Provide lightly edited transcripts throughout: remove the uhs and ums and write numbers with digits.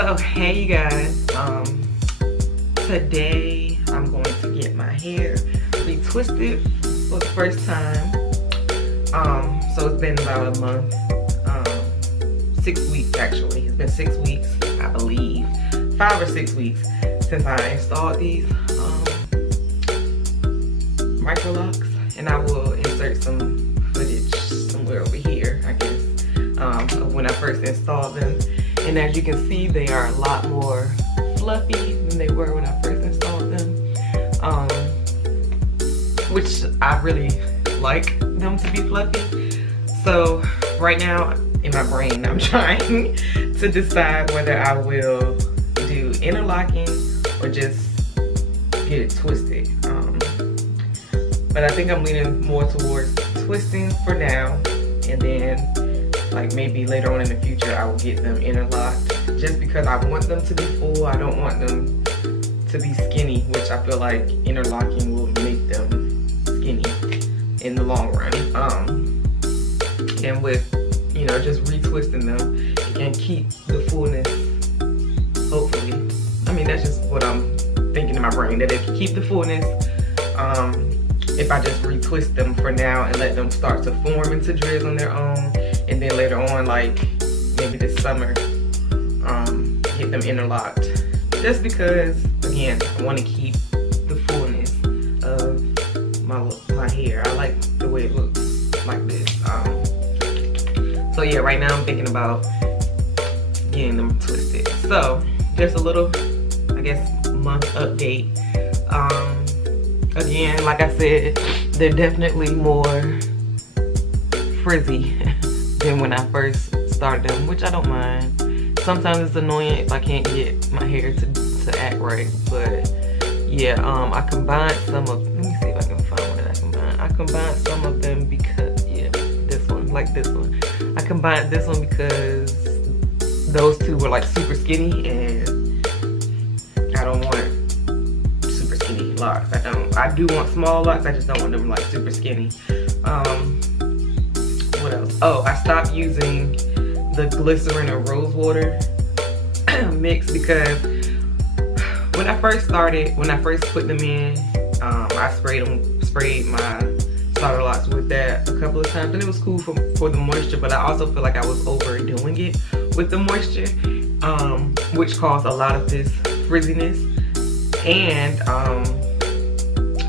So hey you guys, today I'm going to get my hair retwisted for the first time. So it's been about a month, 6 weeks actually. It's been 6 weeks, I believe, 5 or 6 weeks since I installed these Microlocs, and I will insert some footage somewhere over here, I guess, of when I first installed them. And as you can see, they are a lot more fluffy than they were when I first installed them, which I really like them to be fluffy. So right now in my brain, I'm trying to decide whether I will do interlocking or just get it twisted. But I think I'm leaning more towards twisting for now, and then like maybe later on in the future I will get them interlocked, just because I want them to be full. I don't want them to be skinny, which I feel like interlocking will make them skinny in the long run. And with, you know, just retwisting them, it can keep the fullness, hopefully. I mean, that's just what I'm thinking in my brain, that it can keep the fullness if I just retwist them for now and let them start to form into dreads on their own, and then later on, like maybe this summer, get them interlocked. Just because, again, I want to keep the fullness of my hair. I like the way it looks like this. So yeah, right now I'm thinking about getting them twisted. So just a little, I guess, month update. Again, like I said, they're definitely more frizzy than when I first started them, which I don't mind. Sometimes it's annoying if I can't get my hair to act right, but yeah, I combined some of, let me see if I can find one that I combined. I combined some of them because, yeah, this one, like this one. I combined this one because those two were like super skinny, and I don't want super skinny locks. I do want small locks, I just don't want them like super skinny. What else? Oh, I stopped using the glycerin and rose water mix because when I first put them in, I sprayed my solder locks with that a couple of times, and it was cool for the moisture, but I also feel like I was overdoing it with the moisture, which caused a lot of this frizziness. And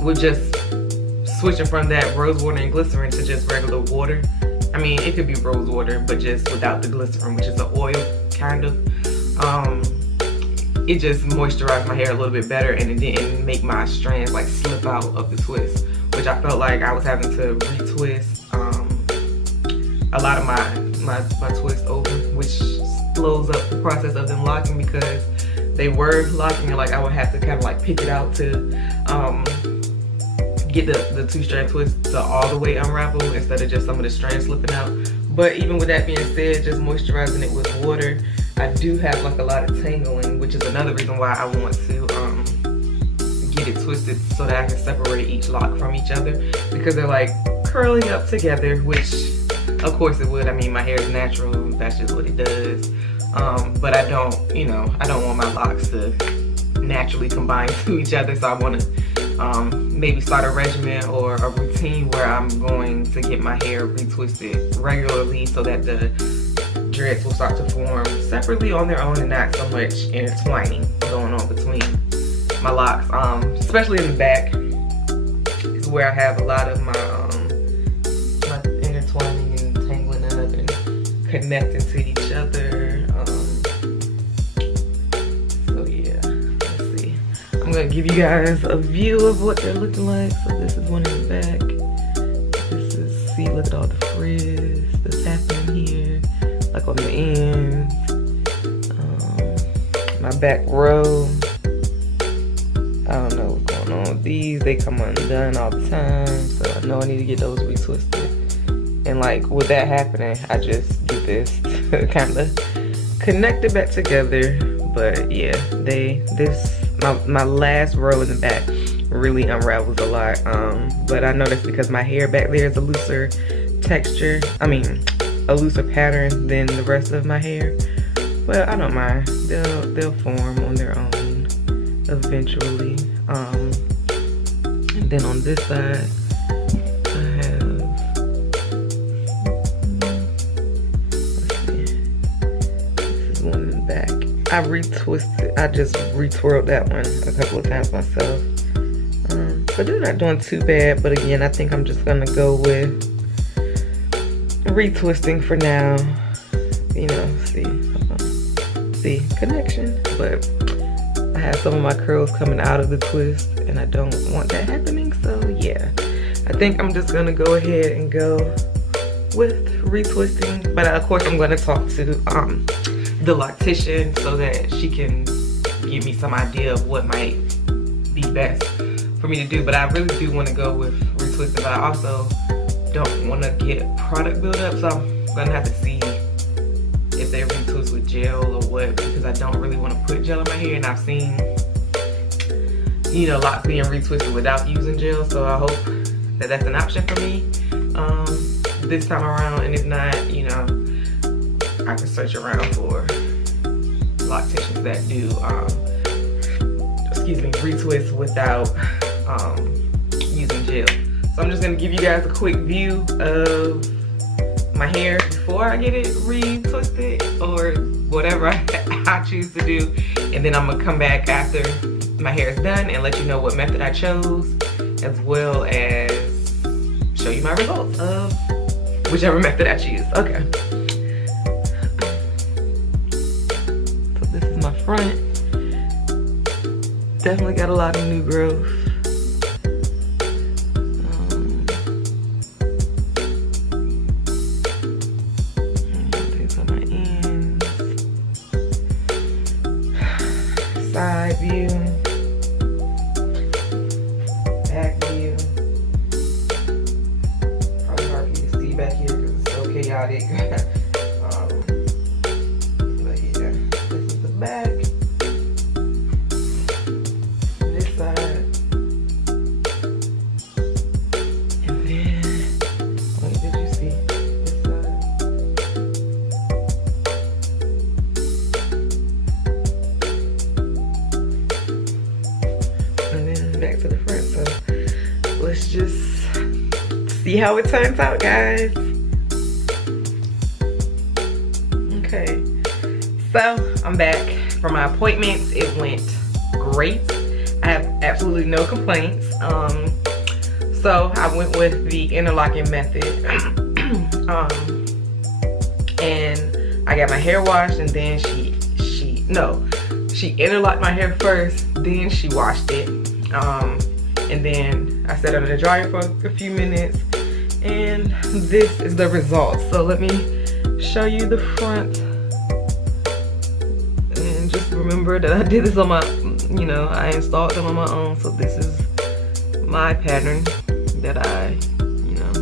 we're just switching from that rose water and glycerin to just regular water. I mean, it could be rose water, but just without the glycerin, which is the oil kind of. It just moisturized my hair a little bit better, and it didn't make my strands like slip out of the twist, which I felt like I was having to retwist a lot of my twist over, which slows up the process of them locking, because they were locking and like I would have to kind of like pick it out to get the 2-strand twist to all the way unravel instead of just some of the strands slipping out. But even with that being said, just moisturizing it with water, I do have like a lot of tangling, which is another reason why I want to get it twisted so that I can separate each lock from each other, because they're like curling up together, which of course it would. I mean, my hair is natural, that's just what it does. But I don't, you know, I don't want my locks to naturally combine to each other, so I want to maybe start a regimen or a routine where I'm going to get my hair retwisted regularly so that the dreads will start to form separately on their own and not so much intertwining going on between my locks. Especially in the back is where I have a lot of my intertwining and tangling up and connecting to each other. So yeah, let's see. I'm gonna give you guys a view of what they're looking like. So this is one in the back. This is, see, look at all the frizz that's happening here, like on the ends. My back row, I don't know what's going on with these. They come undone all the time, so I know I need to get those retwisted. And like with that happening, I just do this to kind of connect it back together. But yeah, my last row in the back really unravels a lot. But I know that's because my hair back there is a looser texture. I mean, a looser pattern than the rest of my hair. But I don't mind. They'll form on their own eventually. And then on this side, I have, let's see, this is one in the back. I just retwirled that one a couple of times myself. But they're not doing too bad. But again, I think I'm just gonna go with retwisting for now. You know, see connection. But I have some of my curls coming out of the twist, and I don't want that happening. So yeah, I think I'm just gonna go ahead and go with retwisting. But of course, I'm gonna talk to the loctician so that she can give me some idea of what might be best for me to do. But I really do want to go with retwisting, but I also don't want to get product buildup, so I'm gonna have to see if they retwist with gel or what, because I don't really want to put gel in my hair, and I've seen, you know, locks being retwisted without using gel, so I hope that that's an option for me this time around. And if not, you know, I can search around for locticians that do retwist without using gel. So I'm just gonna give you guys a quick view of my hair before I get it retwisted or whatever I choose to do, and then I'm gonna come back after my hair is done and let you know what method I chose, as well as show you my results of whichever method I choose. Okay. So this is my front. Definitely got a lot of new growth. These are my ends. Side view. Back view. Probably hard for you to see back here because it's so chaotic. But yeah, this is the back. Back to the front, so let's just see how it turns out, guys. Okay, so I'm back from my appointments. It went great. I have absolutely no complaints. So I went with the interlocking method, and I got my hair washed, and then she interlocked my hair first, then she washed it. And then I set it under the dryer for a few minutes, and this is the result. So let me show you the front, and just remember that I did this on my, you know, I installed them on my own. So this is my pattern that I, you know,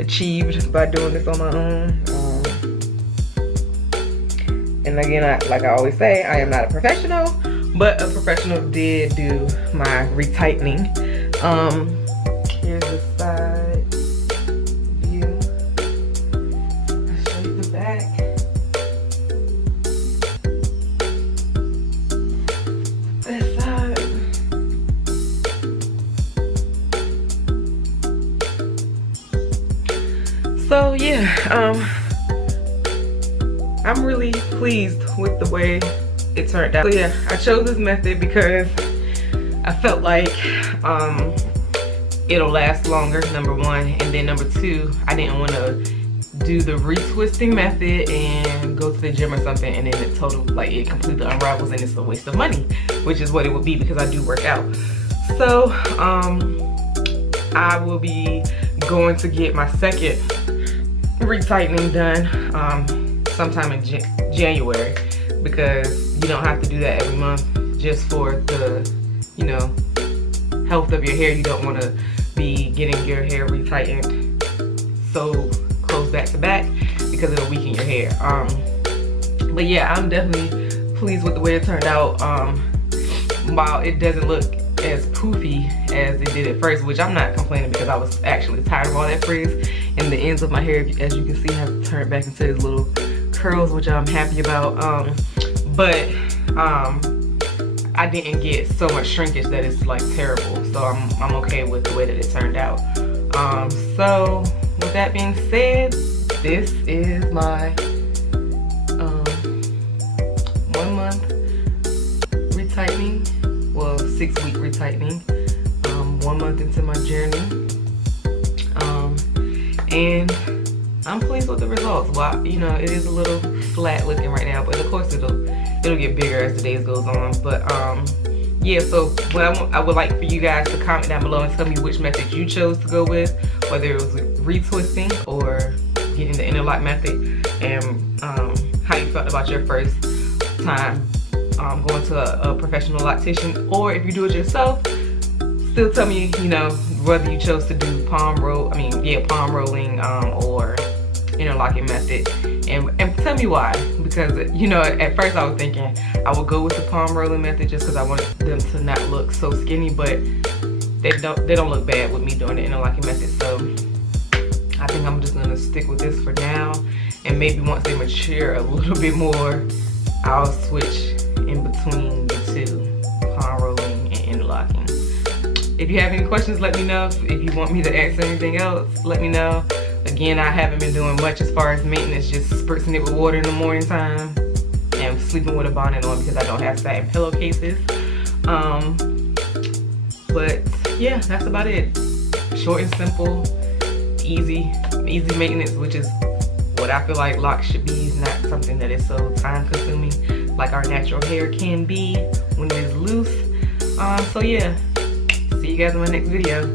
achieved by doing this on my own. And again, like I always say, I am not a professional, but a professional did do my retightening. Here's the side view. I'll show you the back. This side. So yeah, I'm really pleased with the way it turned out. So yeah, I chose this method because I felt like it'll last longer, number one, and then number two, I didn't want to do the retwisting method and go to the gym or something and then it completely unravels and it's a waste of money, which is what it would be because I do work out. So I will be going to get my second retightening done sometime in January, because you don't have to do that every month just for the, you know, health of your hair. You don't want to be getting your hair retightened so close back to back because it'll weaken your hair. But yeah, I'm definitely pleased with the way it turned out. While it doesn't look as poofy as it did at first, which I'm not complaining because I was actually tired of all that frizz, and the ends of my hair, as you can see, have turned back into this little curls, which I'm happy about. But I didn't get so much shrinkage that it's like terrible. So I'm okay with the way that it turned out. So with that being said, this is my 1 month retightening, well 6-week retightening, 1 month into my journey, and I'm pleased with the results. Well, you know, it is a little flat looking right now, but of course it'll get bigger as the days goes on. But yeah, so what I would like for you guys to comment down below and tell me which method you chose to go with, whether it was retwisting or getting the interlock method, and how you felt about your first time going to a professional loctician, or if you do it yourself, still tell me, you know, whether you chose to do palm rolling or interlocking method, and tell me why. Because, you know, at first I was thinking I would go with the palm rolling method just because I wanted them to not look so skinny, but they don't look bad with me doing the interlocking method. So I think I'm just gonna stick with this for now, and maybe once they mature a little bit more, I'll switch in between the two, palm rolling and interlocking. If you have any questions, let me know. If you want me to answer anything else, let me know. Again, I haven't been doing much as far as maintenance, just spritzing it with water in the morning time and sleeping with a bonnet on because I don't have satin pillowcases. But yeah, that's about it. Short and simple, easy maintenance, which is what I feel like locks should be. It's not something that is so time consuming like our natural hair can be when it is loose. So yeah, see you guys in my next video.